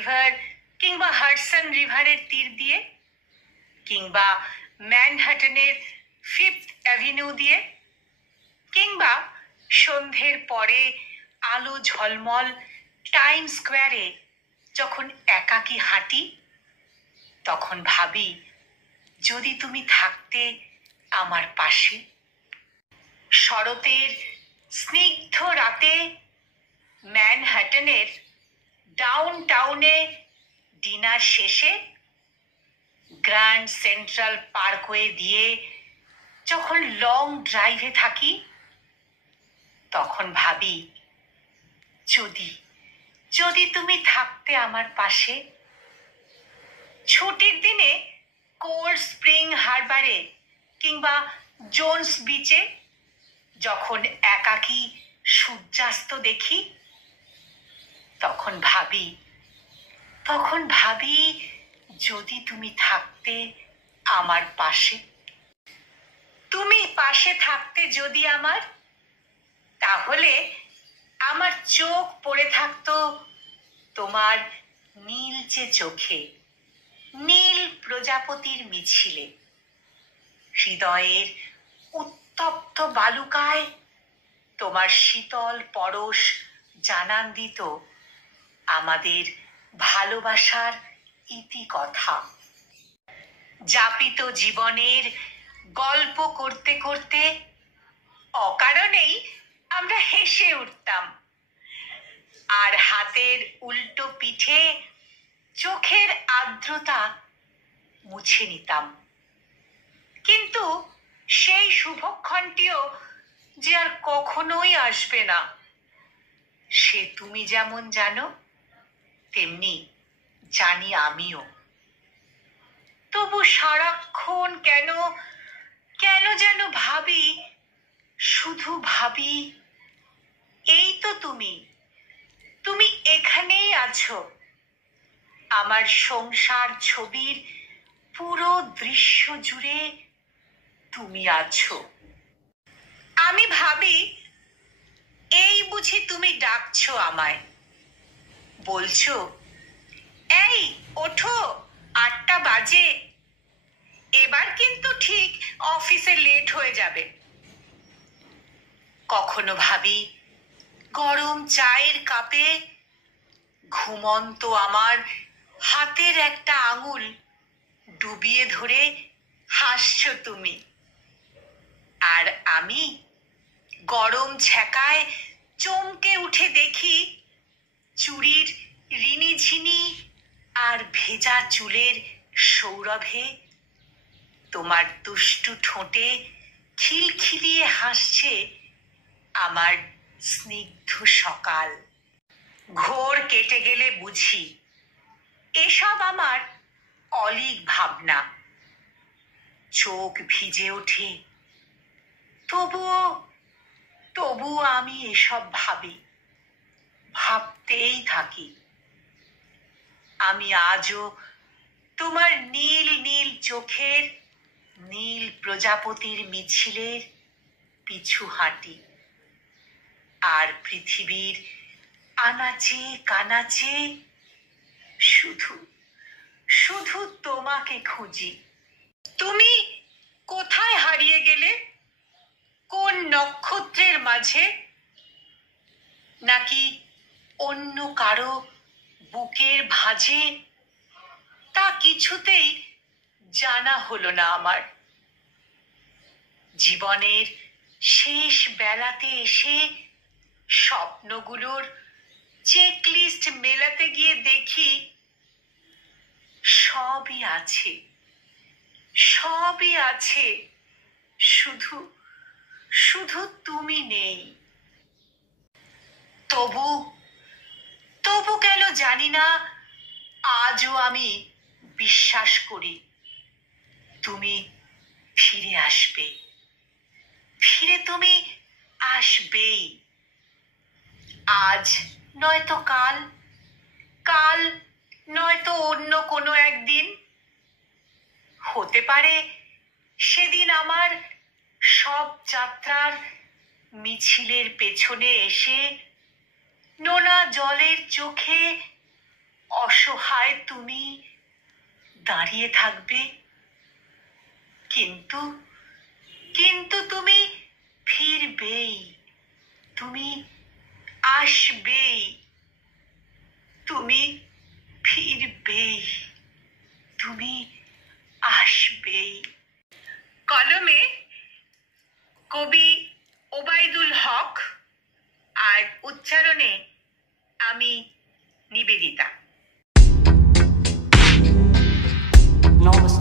River কিংবা Hudson রিভারের তীর দিয়ে, কিংবা ম্যানহাটনের 5th অ্যাভিনিউ দিয়ে, কিংবা সন্ধ্যের পরে আলো ঝলমল টাইম স্কোয়ারে যখন একাকী হাঁটি, তখন ভাবি যদি তুমি থাকতে আমার পাশে। শরতের স্নিগ্ধ রাতে ম্যানহাটনের ডাউন টাউনে ডিনার শেষে গ্র্যান্ড সেন্ট্রাল পার্কওয়ে দিয়ে যখন লং ড্রাইভে থাকি, তখন ভাবি যদি যদি তুমি থাকতে আমার পাশে। ছুটির দিনে কোল্ড স্প্রিং হারবারে কিংবা জোনস বিচে যখন একাকী সূর্যাস্ত দেখি, তখন ভাবি যদি তুমি থাকতে আমার পাশে। তুমি পাশে থাকতে যদি আমার, তাহলে আমার চোখ পড়ে থাকতো তোমার নীলচে চোখে, নীল প্রজাপতির মিছিলে। হৃদয়ের উত্তপ্ত বালুকায় তোমার শীতল পরশ জানান দিত আমাদের ভালোবাসার ইতিকথা। যাপিত জীবনের গল্প করতে করতে অকারণেই আমরা হেসে উঠতাম, আর হাতের উল্টো পিঠে চোখের আর্দ্রতা মুছে নিতাম। কিন্তু সেই শুভক্ষণটিও যে আর কখনোই আসবে না, সে তুমি যেমন জানো তেমনি জানি আমিও। তবু সারাক্ষণ কেন যেন ভাবি, শুধু ভাবি এই তো তুমি এখানেই আছো। আমার সংসার ছবির পুরো দৃশ্য জুড়ে তুমি আছো। আমি ভাবি এই বুঝি তুমি ডাকছো আমায়, বলছো এই ওঠো, 8টা বাজে, এবার কিন্তু ঠিক অফিসে লেট হয়ে যাবে। কখনো ভাবি গরম চায়ের কাপে ঘুমন্ত আমার হাতের একটা আঙুল ডুবিয়ে ধরে হাসছো তুমি, আর আমি গরম ছ্যাঁকায় চমকে উঠে দেখি চুড়ির রিনিঝিনি আর ভেজা চুলের সৌরভে তোমার দুষ্টু ঠোঁটে খিলখিলিয়ে হাসছে আমার স্নিগ্ধ সকাল। ঘোর কেটে গেলে বুঝি এসব আমার অলীক ভাবনা। চোখ ভিজে ওঠে, তবুও আমি এসব ভাবতেই থাকি। আমি আজও তোমার নীল নীল চোখের নীল প্রজাপতির মিছিলের পিছু হাঁটি, আর পৃথিবীর আনাচে কানাচে শুধু তোমাকে খুঁজি। তুমি কোথায় হারিয়ে গেলে? কোন নক্ষত্রের মাঝে? নাকি অন্য কারো বুকের ভাঁজে? তা কিছুতেই জানা হলো না আমার। জীবনের শেষ বেলাতে এসে স্বপ্নগুলোর চেকলিস্ট মেলাতে গিয়ে দেখি সবই আছে, শুধু তুমি নেই। তবু কেন জানি না আজও আমি বিশ্বাস করি তুমি ফিরে আসবে, তুমি আসবেই। আজ নয়তো কাল নয়তো অন্য কোনো একদিন। হতে পারে সেদিন আমার সব যাত্রার মিছিলের পেছনে এসে নোনা জলের চোখে অসহায় তুমি দাঁড়িয়ে থাকবে, কিন্তু কিন্তু তুমি ফিরবেই, তুমি আসবেই, তুমি ফিরবেই, তুমি আসবেই। কলমে কবি ওবায়দুল হক, আর উচ্চারণে আমি নিবেদিতা। Enormous